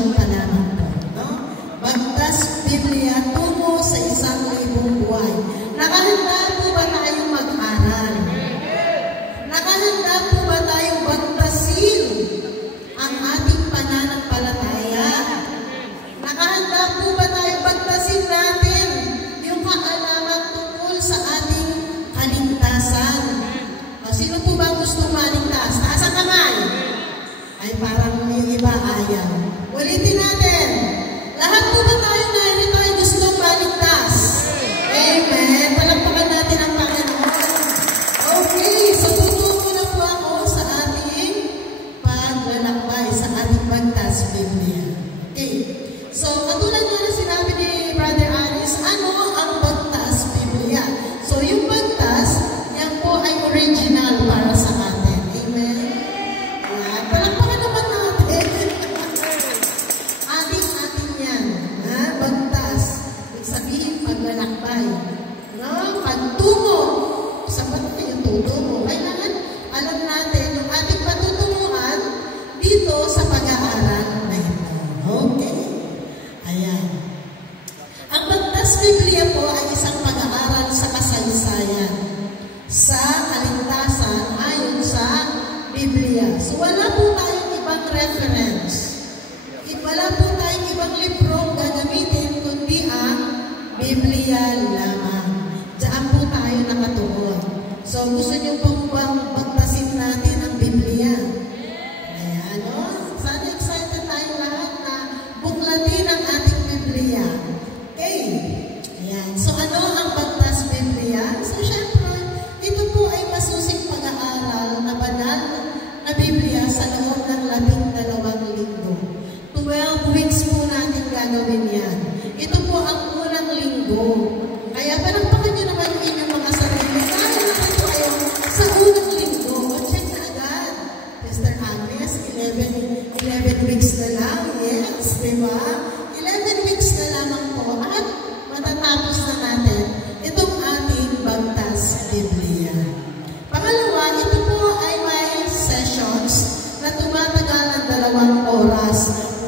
misyon pa naman po. No? Bagtas Biblia tungo sa 1,000 buhay. Nakahanda po ba tayong mag-aral? Nakahanda po ba tayong bagtasin ang ating pananampalataya? Nakahanda po ba tayong bagtasin natin yung kaalaman tungkol sa ating kaligtasan? O, sino po ba gusto maligtas? Taas ang kamay. Ay, parang yung iba ayaw. Ulitin natin. Lahat po ba tayo narito ay gusto maligtas? Amen. Palakpakan natin ang Panginoon. Okay, so tutuko na po ako sa ating paglalakbay, sa ating bagtas Biblia. Okay. So, katulad nga na sinabi ni Brother Aris, ano ang bagtas Biblia? So, yung bagtas, yan po ay original para sa atin. Amen? Yan. Palakpakan naman natin. Ating yan. Ha? Bagtas. Ibig sabihin, paglalakbay. No? Pagtungo. Sabat na yung tutungo. Kailangan, alam natin, yung ating patutunguhan dito sa pag-aaral na ito. Okay? Ayan. Ang bagtas Biblia po ay isang pag-aaral sa kasaysayan, sa kaligtasan ayon sa Biblia. So wala po tayong ibang reference. Wala po tayong ibang librong gagamitin kundi ang Biblia lamang. Diyan po tayo nakatuon. So gusto niyo pong bang bagtasin natin ang Biblia? Ayan, no? Sana excited tayo lahat na buklatin ang ating Biblia. Okay. Ayan. So ano ang bagtas Biblia? So syempre, ito po ay masusing pag-aaral na banal na Biblia sa loob ng 12 linggo. 12 weeks po natin gagawin yan. Ito po ang unang linggo. Kaya palakpakan nyo naman inyong mga sarili. Sana natin tayo sa unang linggo. O check na agad. Mr. Agnes, 11 weeks na lang. Yes, diba? 11 weeks na lamang po. At matatapos na natin itong ating bagtas Biblia. Pangalawa, ito po ay may sessions na tumatagal ng 2 oras.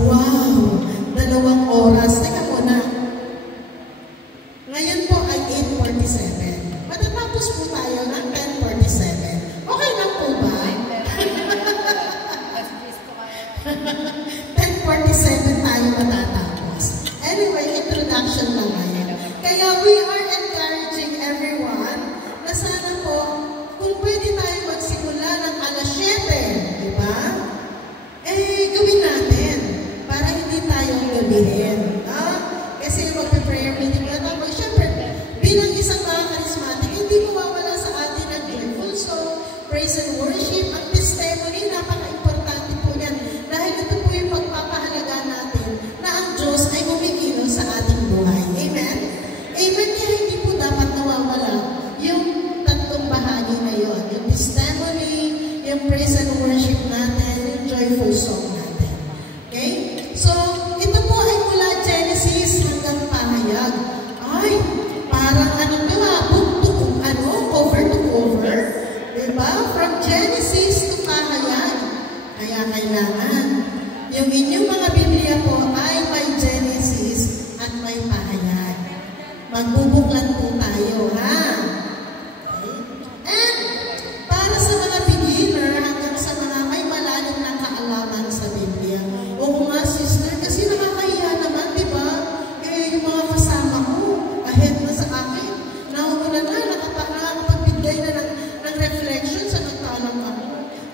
Wow! 2 oras. Teka muna. Ngayon po ay 8:47. Matatapos po tayo ng 10:47. Okay lang po ba? 10:47 tayo matatapos. Anyway, introduction lang ngayon. Kaya we are encouraging everyone na sana po, kung pwede tayo magsimula ng alas 7, di ba? Eh, gawin natin para hindi tayo gabihin. Kasi magpe-prayer meeting na tayo. Siyempre, bilang isang mga charismatic, hindi mawawala sa atin ang joyful song, praise and worship, ang testimony, napaka-importante po yan. Dahil ito po yung pagpapahalaga natin na ang Diyos ay kumikilos sa ating buhay. Amen? Amen, kaya hindi po dapat nawawala yung tatlong bahagi na yun. Yung testimony, yung praise and worship natin, yung joyful song natin. Okay? So, ito po ay mula Genesis hanggang Pahayag. Ay, parang ano ba, book to cover to cover. Diba? From Genesis to Pahayag. Kaya kailangan, yung inyong mga Biblia po ay may Genesis at may Pahayag. Magbubuklan po tayo, ha? Okay? And, para sa mga beginner hanggang sa mga may malalim na kaalaman sa Biblia. O nga, sister, kasi nakakahiya naman, di ba? Eh, yung mga kasama ko, ahead na sa akin, nauna na, nakakapagbigay na ng reflection sa nagtanong ako.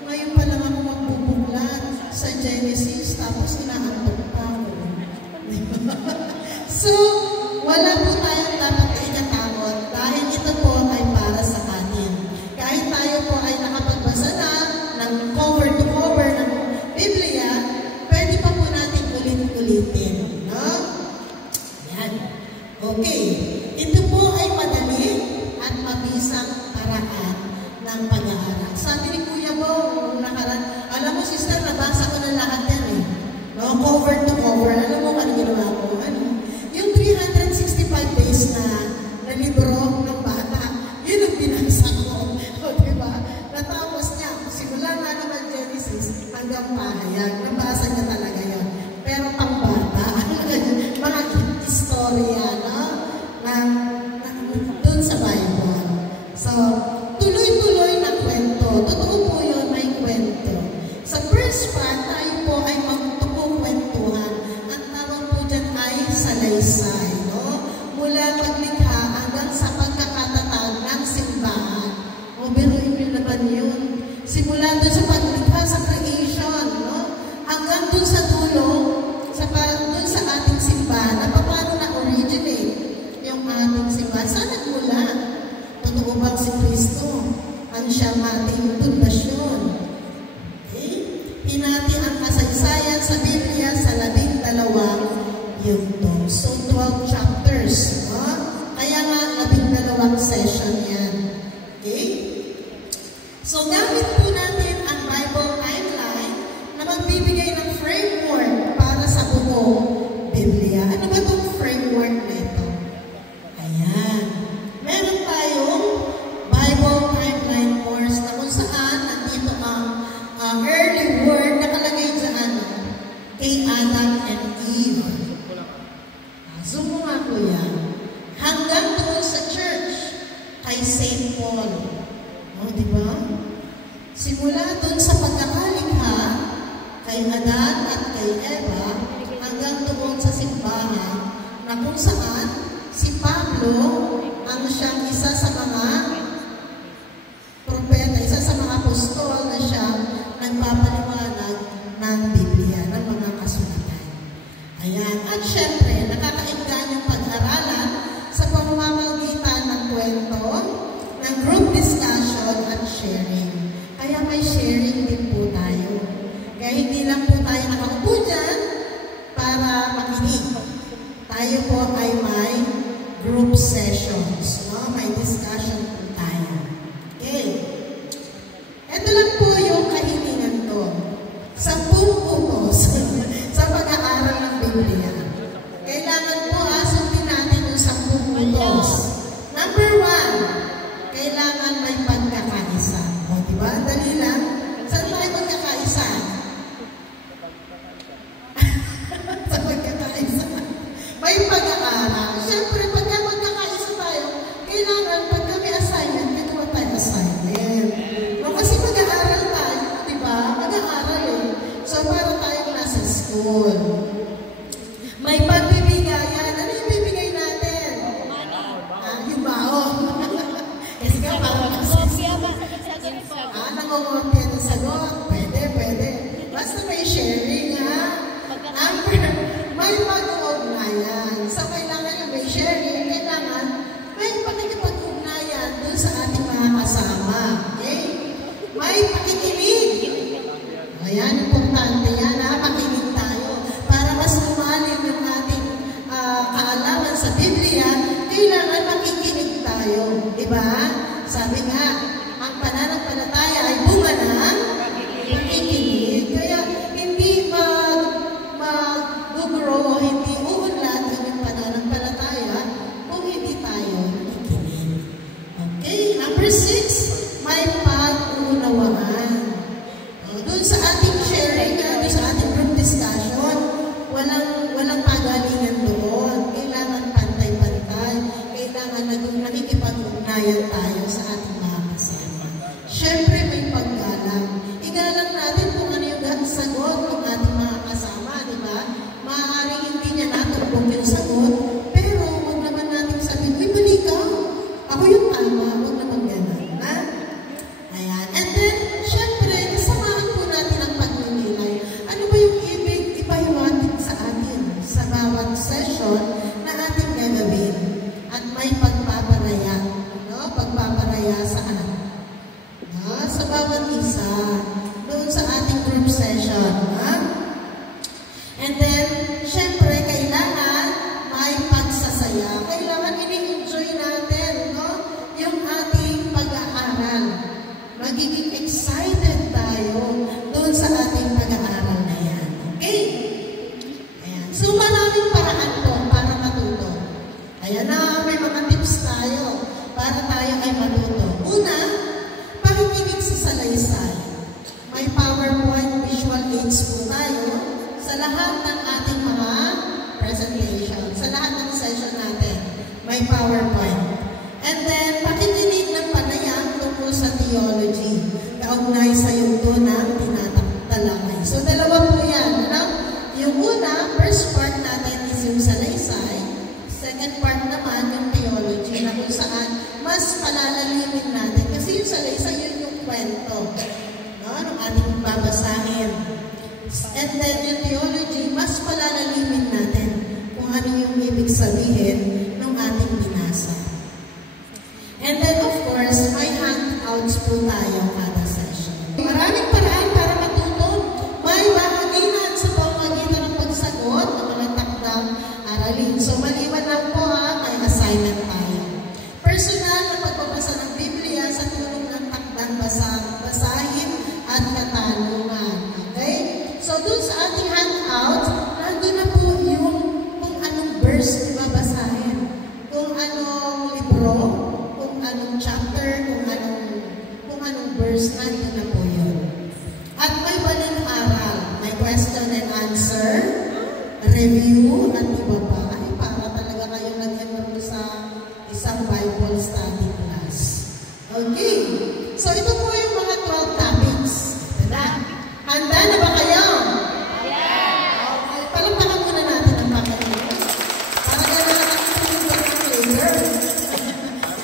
Ngayon pa lang ako magbubuklat sa Genesis, tapos inaantok pa ako. So, wala po tayong dapat ikatakot dahil ito po ay para sa atin. Kahit tayo po ay nakapagbasa na ng cover to cover ng Biblia, pwede pa po natin ulit-ulitin. No? Yan. Okay. Ito po ay madali at mabisang paraan ng pag-aaral. Sabi ni Kuya Bo, alam mo sister, nabasa ko na lahat yan eh. No? Cover to cover. Alam mo ano ginawa ko? Yung 365 days na libro ng bata, yun ang binasa ko. O, diba? Natapos niya. Simula na naman Genesis hanggang Pahayag. Nabasa niya talaga yun. Pero pang salaysay, no? Mula paglikha hanggang sa pagkakatatag ng simbahan. O, biruin nyo naman yun. Simula doon sa paglikha, sa creation, no? Hanggang doon sa dulo, doon sa ating simbahan, na paano na-originate yung ating simbahan. Saan nagmula? Totoo bang si Kristo ang siyang ating pundasyon? Okay? Hinati ang kasaysayan sa Biblia sa 12 yugto. So, 12 chapters. No? Kaya nga, 12 session yan. Okay? So, gamit po natin ang Bible timeline na magbibigay ng framework para sa buong Biblia. Ano ba itong framework nito? Ayan. Meron tayong Bible timeline course na kung saan nandito ang early word nakalagay dyan kay Adam and Eve. Zoom mo nga po yan. Hanggang doon sa church kay St. Paul. O, diba? Simula doon sa pagkakalikha kay Adan at kay Eva hanggang doon sa simbahan na kung saan si Pablo ang siyang isa sa mga propeta, isa sa mga apostol na siyang nagpapaliwanag ng Biblia, ng mga kasulatan. Ayan. At syempre, nakakainggan yung pag-aralan sa pamamagitan ng kwento, ng group discussion at sharing. Kaya may sharing din po tayo. Kaya hindi lang po tayo nakaupo dyan para makinig. Tayo po ay may group sessions. No? May discussion po tayo. Okay. Ito lang po yung kahilingan ko. 10 utos sa pag-aaral ng Biblia. Kailangan po sundin natin yung 10 utos. Number 1, kailangan may pagkakaisa. O, diba? Dali lang. Saan tayo pagkakaisa? Sa pagkakaisa. May pag-aaral. Siyempre, pagka magkakaisa tayo, kailangan pagka may assignment, gagawa tayo assignment. No, kasi mag-aaral tayo, diba? Mag-aaral eh. So, para tayong nasa school. May pagbibigayan. Ano yung bibigay natin? Yung baon. Kasi ka parang nangungopia ng sagot. Pwede. Basta may sharing, ha? May pag-uugnayan. So, kailangan yung may sharing, kailangan may pakikipag-ugnayan dun sa ating mga kasama. Okay? May pakikinig. Ayan, importante yan, ha? Makinig tayo. Para mas lumalim yung ating kaalaman sa Biblia, kailangan makikinig tayo. Diba? Sabi nga, ang pananampalataya ay bunga ng pakikinig. Kaya hindi mag-grow o hindi uunlad ang yung pananampalataya kung hindi tayo makikinig. Okay, number 6, may pag-uunawaan. Doon sa ating sharing, doon sa ating group discussion, walang pagalingan doon. Kailangan pantay-pantay. Kailangan nakikipag-ugnayan tayo sa ating mga kasama. Siyempre, may paggalang. Igalang natin kung ano yung sagot ng ating mga kasama, di ba? Maaaring hindi niya natumbok yung sagot, pero huwag naman natin sabihin, uy, mali ka. Ako yung tama. Huwag naman ganun. Ha? Ayan. And then, siyempre, kasamahan po natin ang pagninilay. Ano ba yung ibig ipahiwatig sa atin sa bawat session na ating gagawin? At may pagpaparaya. No? Pagpaparaya saan? No? Sa bawat isa. Doon sa ating group session. Ha? And then, syempre, kailangan may pagsasaya. Kailangan ini-enjoy natin, no? Yung ating pag-aaral. Magiging excited tayo doon sa ating pag-aaral na yan. Okay? Ayan. So, maraming paraan po para matuto. Ayan na, may mga tips tayo para tayo ay matuto. Una, pakikinig sa salaysay. May PowerPoint visual aids po tayo sa lahat ng ating mga presentation, sa lahat ng session natin. May PowerPoint. And then, pakikinig ng panayam tungkol sa theology. Kaugnay sa yugto ng tinatalakay. So, dalawa po yan. Ano? Yung una, first part natin is yung salaysay. Second part naman, yung theology, na kung saan mas palalalimin natin. Kasi yung salaysay, yun yung kwento, no? Nung ating babasahin. And then yung theology, mas palalalimin natin kung ano yung ibig sabihin ng ating binasa. And then of course, may handouts po tayo kada session. Maraming paraan para matuto. May bahaginan sa pamamagitan ng pagsagot ng mga takdang aralin. So maliban lang po may assignment tayo. Personal na pagbabasa ng Biblia sa tulong ng takdang basahin at katanungan. Okay? So doon sa ating handout, nandun na po yung kung anong verse babasahin, kung anong libro, kung anong chapter, kung anong verse, nandun na po yun. At may baling aral, may question and answer, review, at iba pa. Ay, para talaga kayo nag-enroll sa isang Bible study class. Okay. So ito po yung mga 12 topics. Diba? Handa na ba kayo? Okay. Palampakan muna natin ang Panginoon. Para gano'n natin ang later.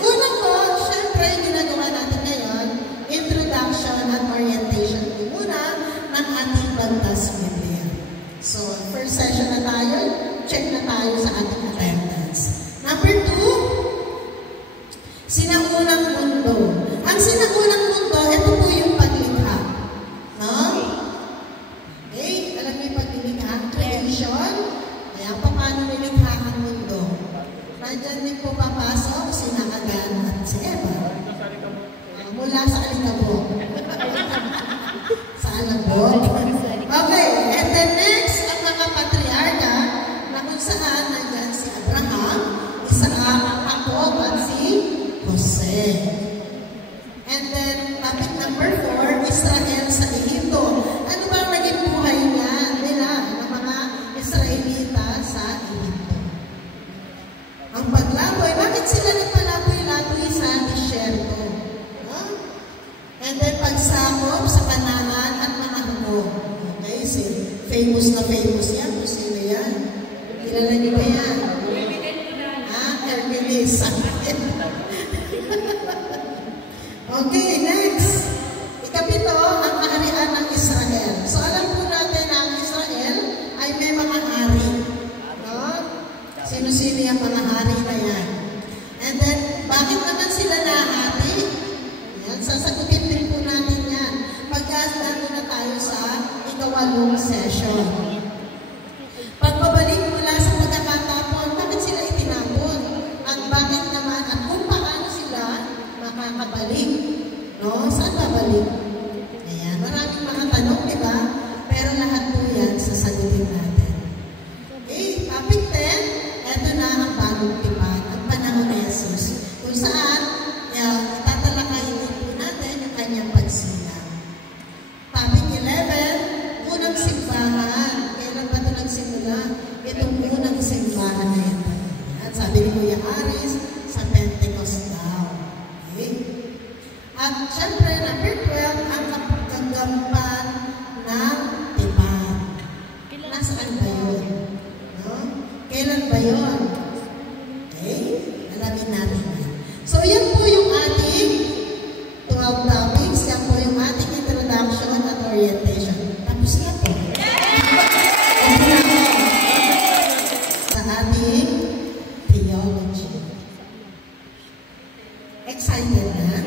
Una po, syempre, ginagawa natin ngayon, introduction at orientation po muna ng ating Bagtas Biblia. So, first session na tayo, check na tayo sa ating attendance. Number 2, sinaunang mundo. Ang sinaunang mundo, ito po yung paglikha. No? Okay, alam niyo yung paglikha? Creation. Kaya paano nilikha ang mundo? Nandyan din po papasok si Adan at si Eva. Mula sa alikabok. Sa alabok. Okay, and then next, ang mga patriarka na kung saan nandyan si Abraham, Isaac, Jacob, at si Jose. And then, topic number 4, Israel sa Ehipto. Ano ba ang naging buhay nila ng mga Israelita sa Ehipto? Ang paglaboy, bakit sila nagpalaboy-laboy sa disyerto? Huh? And then, pagsakop sa Kanaan at Manahmo. Okay, famous na famous yan. Kung sino yan? Kilala niyo ba yan? Hercules. Okay, next. Ikapito, ang kaharian ng Israel. So, alam po natin na ang Israel ay may mga hari. No? Sino-sino yung mga hari na yan? And then, bakit naman sila nahati? Yan, sasagutin din po natin yan. Pagkasalo na tayo sa ikawalong session. Pagbabalik mula sa pagkakatapon, bakit sila itinapon? At bakit naman, at kung paano sila makakabalik? No? Saan babalik? Ayan, maraming mga tanong, di ba? Pero lahat po yan sasagutin natin. Okay, topic 10, eto na ang bagong tipan, ang panahon ni Jesus. Kung saan, itatalakayin din po natin yung kanyang pagsilang. Topic 11, unang simbahan. Kailan ba ito nagsimula? Itong unang simbahan na ito. At sabi ni Kuya Aris, sa Pentecost daw. Okay? At syempre, number 12, ang kagampan ng tipan. Nasaan ba yun? No? Kailan ba yun? Okay? Alamin natin yan. So, yan po yung ating 12 topics. Yan po yung ating introduction at orientation. Tapos na po. Sa ating theology. Excited na?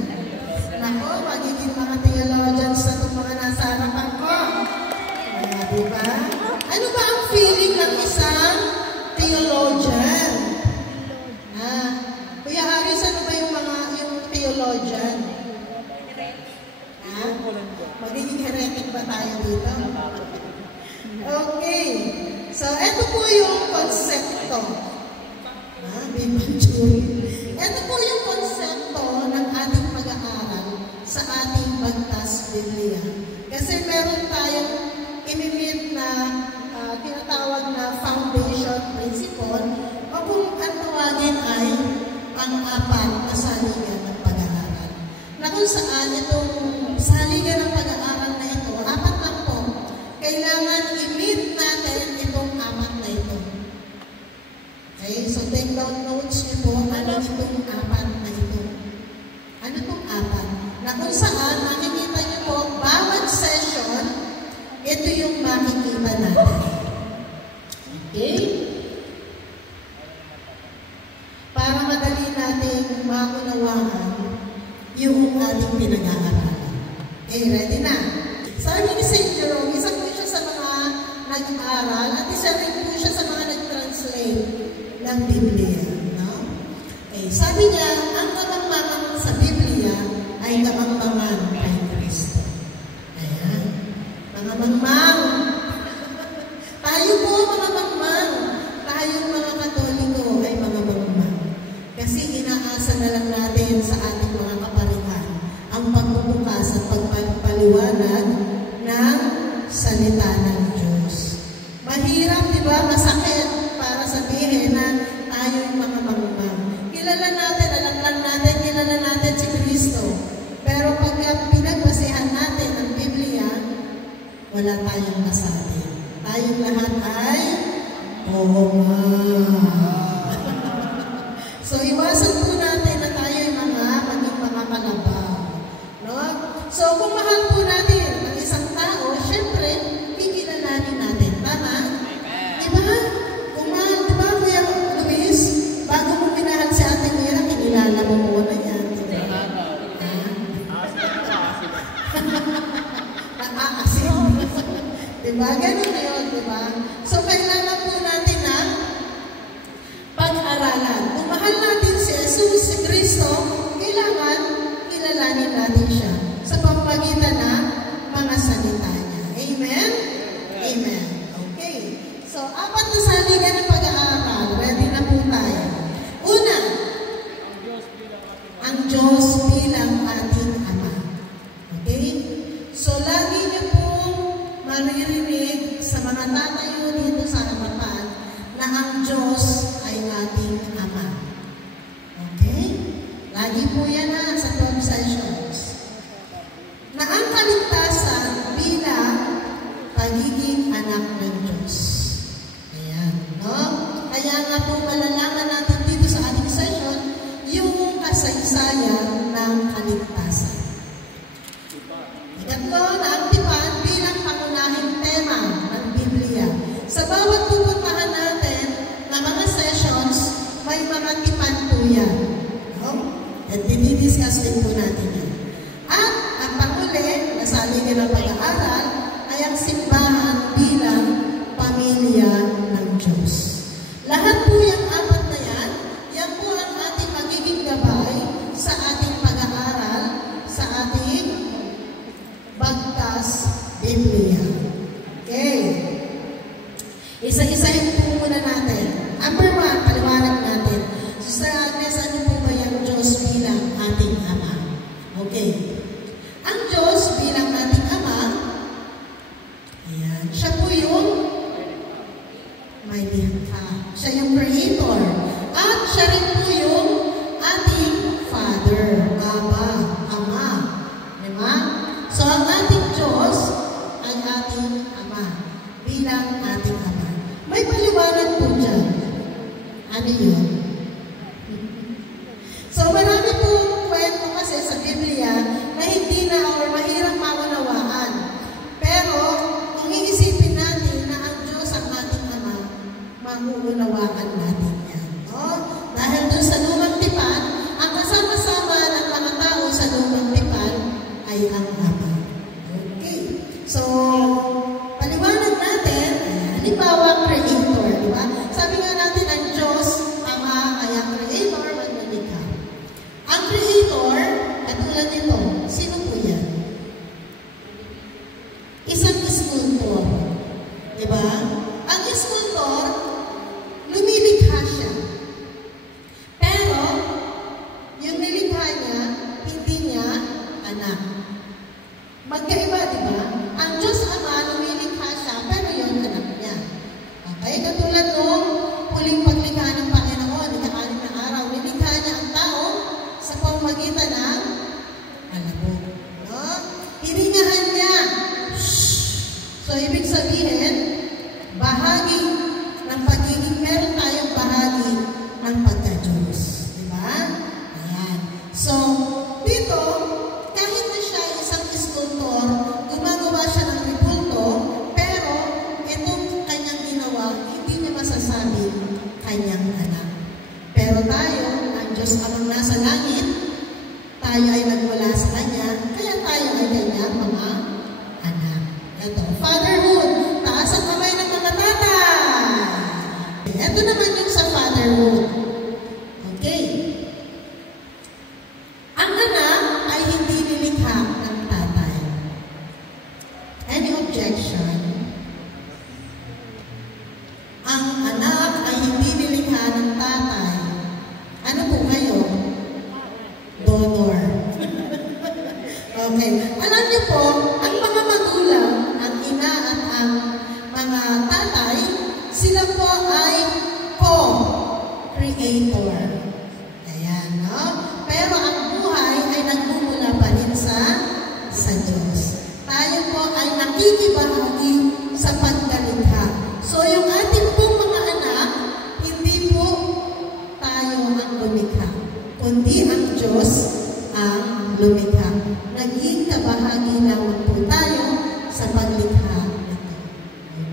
Nako, magiging mga theologians na itong mga nasa harapan ko. Diba? Ano ba ang feeling ng isang theologian? Kuya Haris, ano ba yung theologian? Magiging heretic ba tayo dito? Okay. So, ito po yung konsepto. Ito po yung konsepto ng ating pag-aaral sa ating Bagtas Biblia. Kasi meron tayong imimit na tinatawag na foundation principle o kung ang tawagin ay pang-apat na saligan ng pag-aaral. Na kung saan itong saligan ng pag-aaral na ito, apat lang po, kailangan i-meet natin itong apat na ito. Okay? So, take down notes niyo po, ano itong apat na ito. Ano itong apat? Na kung saan, makikita niyo po, bawat session, ito yung makikita natin. Okay? Para madali natin maunawaan yung ating pinag-aaralan. Okay, ready na? Sabi ni St. Jerome, isa po siya sa mga nag-aaral at isa rin po siya sa mga nag-translate ng Biblia. No? Okay, sabi niya, ang kamangmangan sa Biblia ay kamangmangan kay Kristo. Ayan. Mga mangmang. Tayo po mga mangmang. Tayong mga Katoliko ay mga mangmang. Kasi inaasa na lang natin sa ating mga kaparihan ang pagbubukas at pagpaliwanag ng salita ng Diyos. Mahirap, di ba? Masakit para sabihin na tayo mga mangmang. Kilala natin, alam lang natin, kilala natin si Kristo. Pero pagka pinagbasehan natin ang Biblia, wala tayong masabi. Tayong lahat ay oo nga. So, iwasan po natin na tayo yung maging mga kalabaw. No? So, kung mahal po natin ang isang tao, syempre, kikilalanin natin. Tama? Diba? Kung mahal, diba, Kuya Luis, bago mo minahal si Ate Mira, kinilala mo muna yan. Diba? Nakakasin. Diba? Ganun na yun, diba? So, kailangan po natin na pag-aralan. Kung mahal natin si Jesus, si Kristo, kailangan kilalanin natin siya sa pamamagitan ng mga salita niya. Amen? Amen. Okay. So, apat na saligan ng pag-aaral. Ready na po tayo. Una, ang Diyos bilang ating Ama. Okay? So, lagi niyo pong maririnig sa mga tatayo dito sa harapan na ang Diyos ay ating Ama. Okay? Lagi po yan sa 12 sessions. Na ang kaligtasan bilang pagiging anak ng Diyos. Ayan. No? Kaya nga po malalaman natin dito sa ating session yung kasaysayan ng kaligtasan. Ikatlo na ang tipan bilang pangunahing tema ng Biblia. Sa bawat pupuntahan natin na mga sessions, may mga tipan po yan. No? At dinidiscuss din po natin yan. At ang panghuli, nasaligan ng pag-aaral, ay ang simbahan bilang pamilya ng Diyos. Lahat po yung apat na yan po ang ating magiging gabay sa ating pag-aaral, sa ating Bagtas Biblia. Okay. Isa-isahin po muna natin. Number 1, paliwanag natin. Sister Agnes, ano po ba yung Diyos bilang ating Ama? Okay. Ang Diyos bilang ating Ama, ayan, siya po yung may likha. Siya yung Creator. At siya rin po yung ating Father. Ama. Diba? So, ang ating Diyos ay ating Ama. Bilang ating Ama. May paliwanag po dyan. Ano yun? So, marami pong kwento kasi sa Biblia na hindi na or mahirap maunawaan. Pero, kung iisipin natin na ang Diyos ang ating Ama, maunawaan natin yan. No? Dahil doon sa lumang tipan, ang kasama-sama ng mga tao sa lumang tipan ay ang Ama. Okay. So, paliwanag natin, halimbawa, Creator, di ba? Sabi nga natin, ang Diyos, Ama, ay ang Creator, magnilikha. Ang Creator, katulad nito, sino po yan? Isang sculptor. Di ba? Ang sculptor, lumilikha siya. sinasabing kanyang anak. Pero tayo, ang Diyos amang nasa langit, tayo ay nagmula sa Kanya, kaya tayo ay kanyang mga anak. Ito, fatherhood, taas ang kamay ng mga tatay. Ito naman yung sa fatherhood. Okay. Ang anak ay hindi nilikha ng tatay. Any objection? Ang anak ay hindi nilikha ng tatay. Ano po kayo? Donor. Okay. Alam niyo po, ang mga magulang, ang ina at ang mga tatay, sila po ay co-creator. Ayan, no? Pero ang buhay ay nagmumula pa rin sa Diyos. Tayo po ay nakikibahagi sa pagkalikha. So, yung ating pong mga anak, hindi po tayo ang lumikha, kundi ang Diyos ang lumikha. Naging kabahagi naman po tayo sa paglikha nito.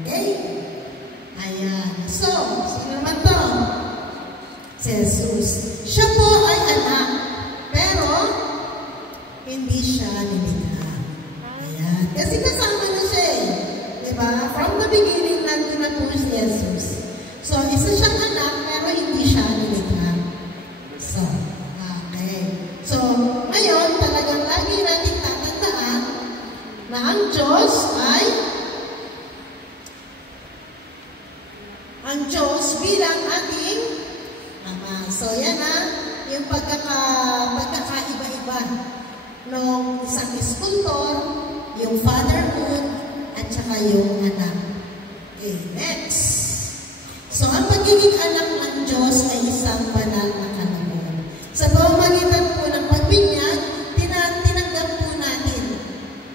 Okay? Ayan. So, sino naman to? Si Jesus. Siya po ay anak, pero hindi siya nilikha. Ayan. Kasi kasama na siya eh. Diba? From the beginning, nandun na po si Jesus. So, isa siyang anak, pero hindi siya nilikha. So, okay. So, ngayon, talagang lagi natin tatandaan na ang Diyos bilang ating Ama. So, yan yung pagkakaiba-iba ng isang iskultor, yung fatherhood, at saka yung anak. Okay, next. So, ang pagiging anak ng Diyos ay isang banal na kalooban. Sa pamamagitan po ng pagbinyag, tinanggap po natin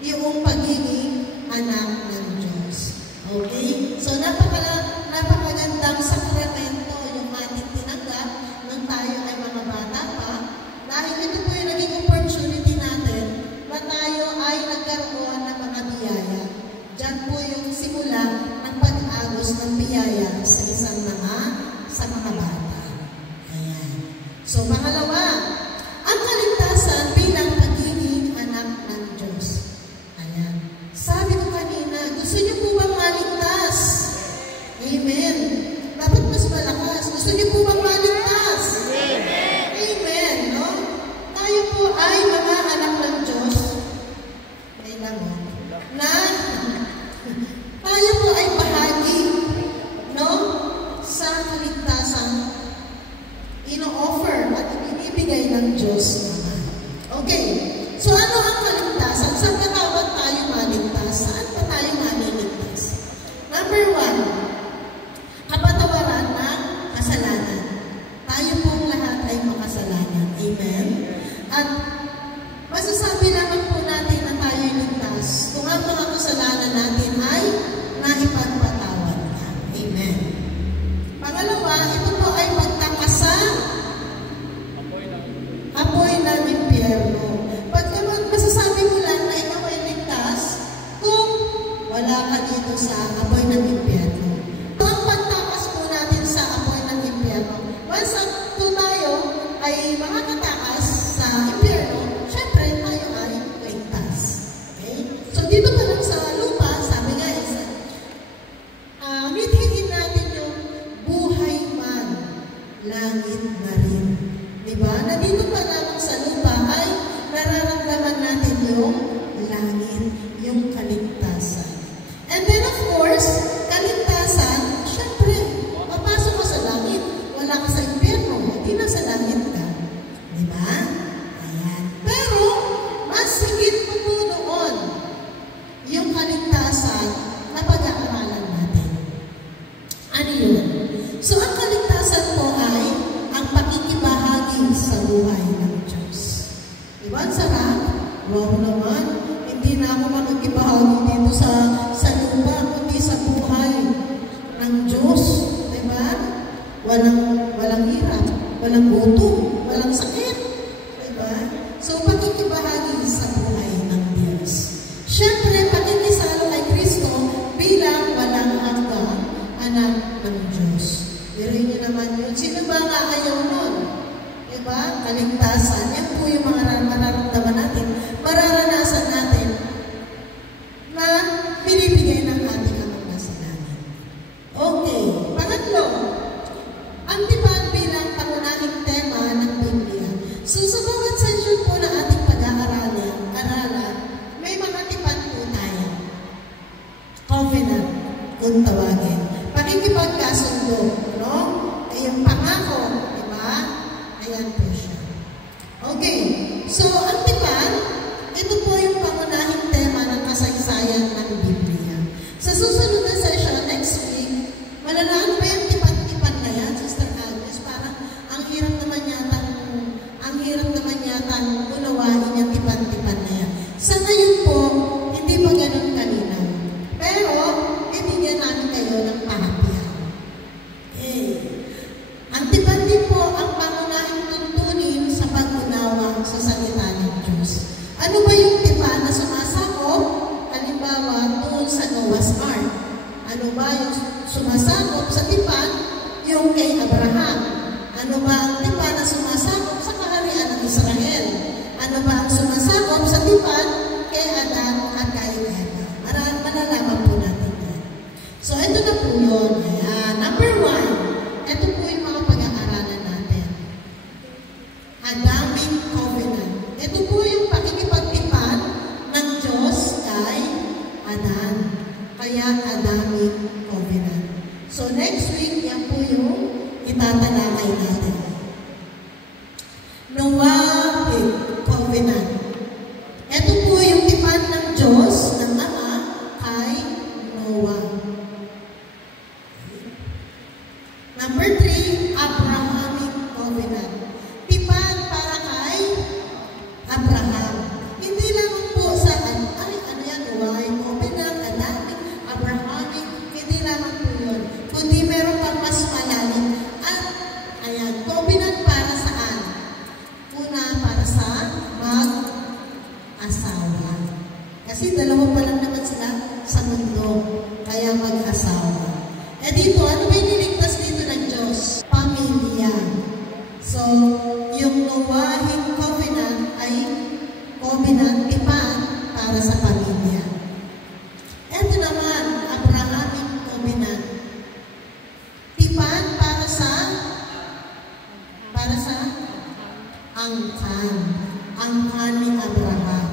yung pagiging anak ng Diyos. Okay? So, napakagandang sakramento yung ating tinanggap nung tayo ay mga bata pa. Dahil ito po yung naging opportunity natin na tayo ay nagkaroon ng mga biyaya. Diyan po yung simula ng pag-agos ng biyaya sa mga bata. Ayan. So, pangalawa, ang kaligtasan bilang pagiging anak ng Diyos. Ayan. Sabi ko kanina, gusto niyo po bang maligtas? Amen. Dapat mas malakas. Gusto niyo po bang maligtas? Amen. Amen. No? Tayo po ay mga anak ng Diyos. Ayan mo. Na tayo po ay bahagi, no, sa kaligtasan ino-offer at ibinibigay ng Diyos. Okay. So, ano ang kaligtasan? Saan pa tayo maligtas? Saan pa tayo maliligtas? Number 1, kapatawaran ng kasalanan. Tayo pong lahat ay makasalanan. Amen? At masasabi naman po natin na tayo ay ligtas kung ang mga kasalanan natin ay naipagpatawad na. Amen. Pangalawa, ito po ay pagtakasan apoy ng impyerno. Masasabi mo lang na ikaw ay ligtas kung wala ka dito sa apoy ng impyerno. Ang pagtakas po natin sa apoy ng impyerno, once po tayo ay mga katakas sa impyerno, syempre tayo ay ligtas. Okay? So dito pa lang sa lupa, sabi nga mithiin natin yung buhay man, langit na rin. Diba? Na dito pa lamang sa lupa ay nararamdaman natin yung langit, yung kaligtasan. And then of course, kaligtasan, syempre, papasok ka sa langit. Wala ka sa impyerno, hindi na sa langit ka. Diba? Ayan. Pero, mas higit po po doon yung kaligtasan na pag-aaralan natin. Ano yun? So, ang kaligtasan po ay ang pakikibahagi sa buhay ng Diyos. Diba? Ang sarap? Wow naman. Hindi na ako makikibahagi dito sa lupa, kundi sa buhay ng Diyos. Diba? Walang hirap, walang gutom, walang sakit. Diba? So, pakikibahagi sa buhay ng Diyos. Siyempre, pakikisalo kay Kristo bilang walang hanggang anak ng Diyos. Biruin niyo naman yun. Sino ba nga ayaw nun? Diba? Kaligtasan. Yan po yung mga mararamdaman natin. Mararanasan natin na binibigay ng ating Amang nasa langit. Okay. Pangatlo, ang tipan bilang pangunahing tema ng Biblia. So, sa bawat session po na ating pag-aaralan, may mga tipan po tayo. Covenant, kung tawagin. Pakikipagkasundo, no? Ay yung pangako, di ba? Ayan po siya. Okay. So, ang tipan, ito po yung pangunahing tema ng kasaysayan ng Biblia. Sa susunod na session next week, malalaan ba yung tipan-tipan na yan, Sister Agnes? Parang ang hirap naman yata unawain yung tipan-tipan na yan. Sa ngayon po, hindi pa ganun kalinaw. Pero, ibigyan namin kayo ng pahapihan. Ang tipan din po ang pangunahing tuntunin sa pag-unawa sa salita ng Diyos. Ano ba yung tipan na sumasakop? Halimbawa, doon sa Noah's Ark. Ano ba yung sumasakop sa tipan? Yung kay Abraham. Ano ba ang tipan na sumasakop sa kaharian ng Israel? Ano ba ang sumasakop sa tipan kay Adan at kay Eva? Malalaman po natin yan. So, ito na po yun. Ayan. Number 1, ito po yung mga pag-aaralan natin. Adamic Covenant. Ito po yung pakikipagtipan ng Diyos kay Adan. Kaya Adamic Covenant. So, next week, yan po yung itatalakay natin. Noahic Covenant. Ito po yung tipan ng Diyos ng Ama kay Noah. Number 3, Abrahamic Covenant. Tipan para kay Abraham. Hindi lang po sa ano yan, Noahic Covenant, Adamic, Abrahamic, hindi lang po yun. Kundi meron pang mas malalim. At, ayan, covenant para saan? Una, para sa mag-asawa. Kasi dalawa pa lang naman sila sa mundo, kaya mag-asawa. Eh dito, ano ba iniligtas dito ng Diyos? Pamilya. So, yung Noahic Covenant ay covenant tipan para sa pamilya. Ito naman, Abrahamic Covenant. Tipan para sa angkan ni Abraham.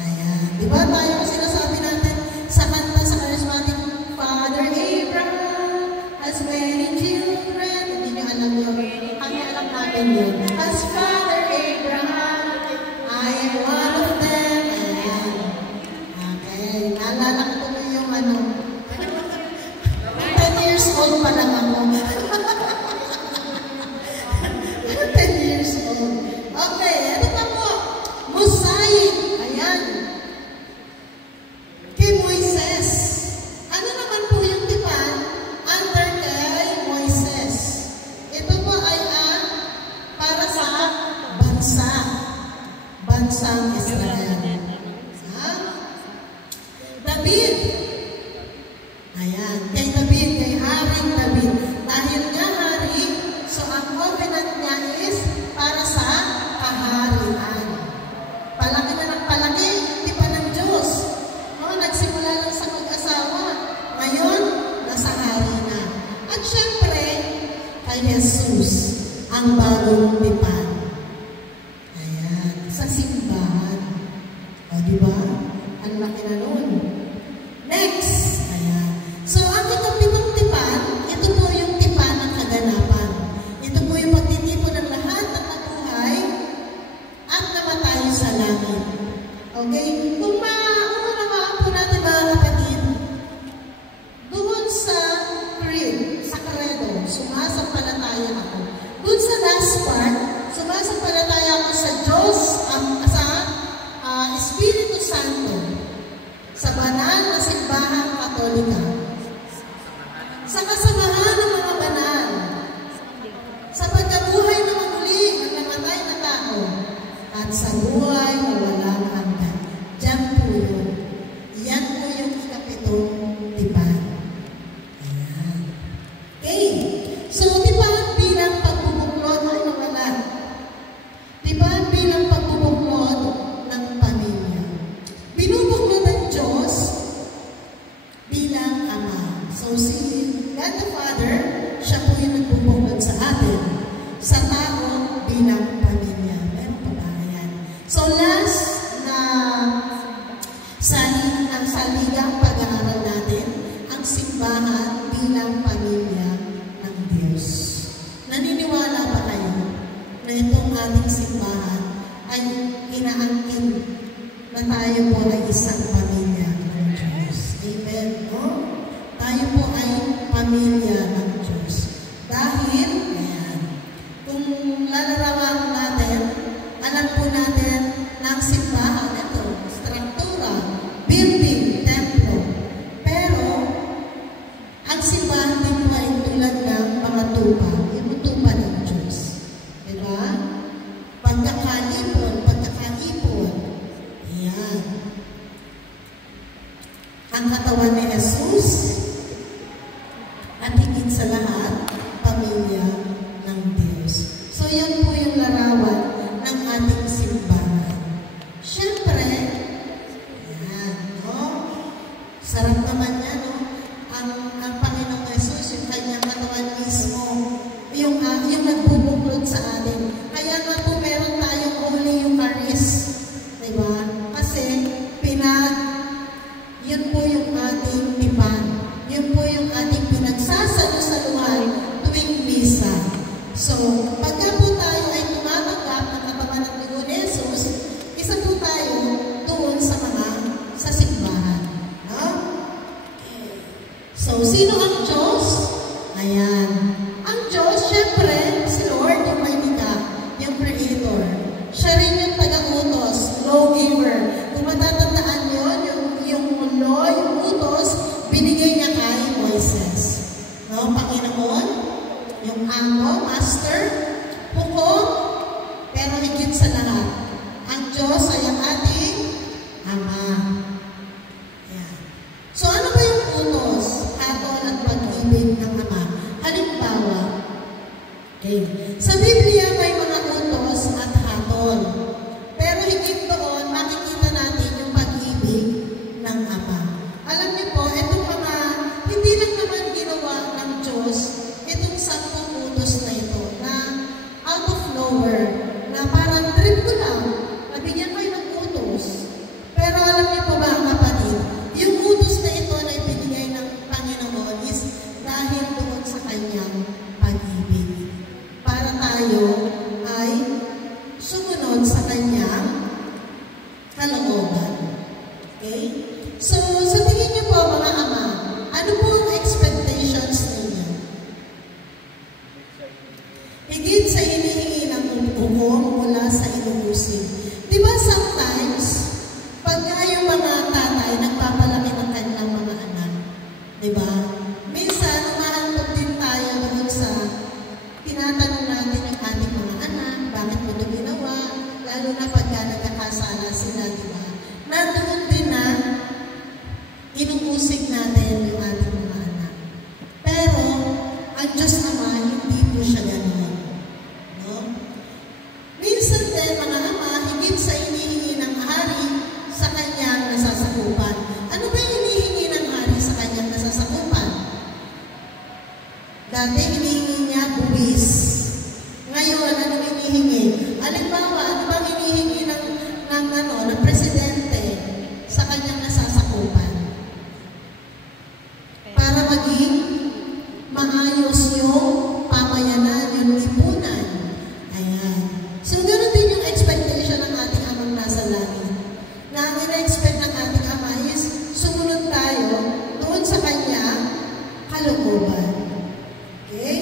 Ayan. Diba tayo sinasabi natin sa kanta sa charismatic, Father Abraham has many children. Hindi nyo alam yun. Kami alam natin yun. As Father Abraham, I am one of them. Ayan. Okay. Naalala ko yung 10 years old pa lang ako. 10 years old. Okay, ano pa po? Mosaic. Ayan. Kay Moises. Ano naman po yung tipan? Under kay Moises. Ito po ay para sa bansa. Bansang Israel. David. Ayan. Kay David, kay Haring David. Dahil nga hari, so ang covenant niya is para sa kaharian. Palaki na ng palaki, hindi pa ng Diyos. No, nagsimula lang sa mag-asawa. Ngayon, nasa hari na. At syempre, kay Jesus, ang bagong tipan. Ayan, sa simbahan. O, diba? Ang laki na nun. Next, ayan. So, ang itong tipan, ito po yung tipan ng kaganapan. Ito po yung pagtitipon ng lahat ng nabuhay at namatay sa langit. Okay? Kung maunawaan po natin mga kapatid, doon sa creed, sa credo, sumasampalataya ako. Doon sa last part, sumasampalataya ako sa Diyos, sa Espiritu Santo, sa banal na simbahang Katolika, sa kasamahan ng mga banal, sa pagkabuhay na maguli ng namatay na tao, at sa buhay na walang hanggan. Diyan po yun. Yan po yung ikapitong tipan. Ayan. Okay. So, na tayo po ay isang pamilya ng Diyos. Amen, no? Tayo po ay pamilya ng Diyos. Dahil, ayan, kung lalarawan natin, alam po natin na ang simbahan, ito, struktura, building, templo. Pero, ang simbahan din po ay tulad ng mga tupa. Yung tupa ng Diyos. Diba? Pagkakaipon. Ayan. Ang katawan ni Jesus at higit sa lahat, pamilya ng Diyos. So, yun po yung larawan ng ating simbahan. Siyempre, ayan, no? Sarap naman yan, no? Ang Panginoong Jesus, yung kanyang katawan mismo, yung nagbubuklod sa atin. Kaya nga po meron tayong Holy Eucharist. Diba? Kasi, yun po yung ating tipan. Yun po yung ating pinagsasalo-saluhan tuwing misa. So, pagka po tayo ay tumatanggap ng katawan ng dugo ni Jesus, isa po tayo doon sa simbahan. No? So, sino ang Diyos? Ayan. Ang Diyos, syempre, si Lord, yung may nika, yung Creator. Siya rin yung taga-utos, lawgiver. Kung matatandaan nyo, yung law, yung utos, binigay niya kay Moises. No, Panginoon, yung amo, master, hukom, pero higit sa lahat, ang Diyos ay ang ating Ama. Yan. So, ano ba yung utos, hatol at pag-ibig ng Ama? Halimbawa, okay, sa Biblia may mga utos at hatol. Pero higit doon, makikita natin yung pag-ibig ng Ama. Alam niyo po, itong mga, hindi lang naman ginawa ng Diyos, itong 10 utos na ito, na out of nowhere, na parang trip ko lang, nabigyan kayo ng utos. Pero alam niyo po ba, kapatid, yung utos na ito na ibinigay ng Panginoon is dahil doon sa kanyang pag-ibig. Para tayo ay sumunod sa kanyang kalooban. Okay? So, sa tingin niyo po, mga ama, ano po ang expectations ninyo? Higit sa hinihingi ng hukom mula sa inuusin. Di ba sometimes, pag yung mga tatay nagpapalaki ng kanilang mga anak, di ba? Minsan, umaantog din tayo doon sa tinatanong natin yung ating mga anak, bakit mo ito ginawa? Lalo na pagka nagkakasala sila, di ba? Nandoon din na inuusig natin yung ating mga anak. Pero, ang Diyos naman, hindi po siya gano'n. No? Minsan din, mga ama, higit sa hinihingi ng hari sa kanyang nasasakupan. Ano ba yung hinihingi ng hari sa kanyang nasasakupan? Dati, hinihingi niya buwis. Ngayon, ano hinihingi? Halimbawa, ano ba hinihingi ng presidente sa kanyang nasasakupan? Para maging maayos yung pamayanan, yung lipunan. Ayan. So, ganoon din yung expectation ng ating amang nasa langit. Na ang ina-expect ng ating ama is sumunod tayo doon sa kanyang kalooban. Okay?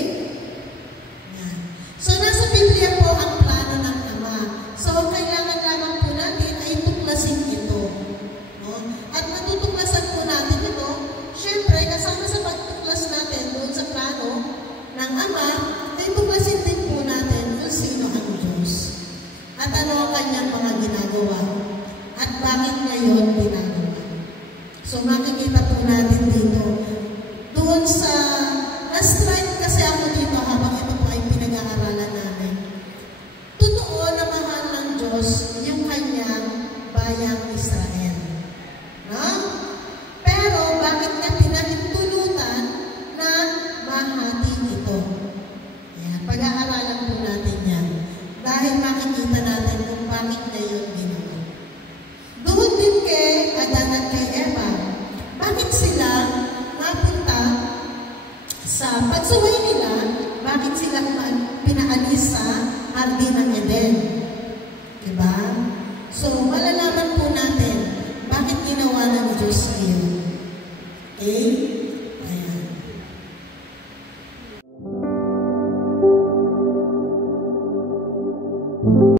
Ayan. So, nasa Biblia po ang plano ng Ama. So, kailangan lamang po natin ay tuklasin ito. No? At matutuklasan po natin ito, syempre, kasama sa pagtuklas natin doon sa plano ng Ama, ay tuklasin din po natin kung sino ang Diyos. At ano ang kanyang mga ginagawa. At bakit ngayon ginagawa. So, makikita po natin dito. Doon sa, na-strike kasi ako dito habang ito po ay pinag-aaralan namin. Totoo na mahal ng Diyos yung kanyang bayang Israel. No? Pero, bakit niya pinahintulutan na mahati ito? Ayan, pag-aaralan po natin yan. Dahil makikita natin kung bakit ngayon ginawa. Doon din kay Adan at kay Eva, bakit sila napunta sa pagsuway nila, bakit sila pinaalis sa Hardin ng Eden? Diba? So, malalaman po natin Diyos ngayon. Okay?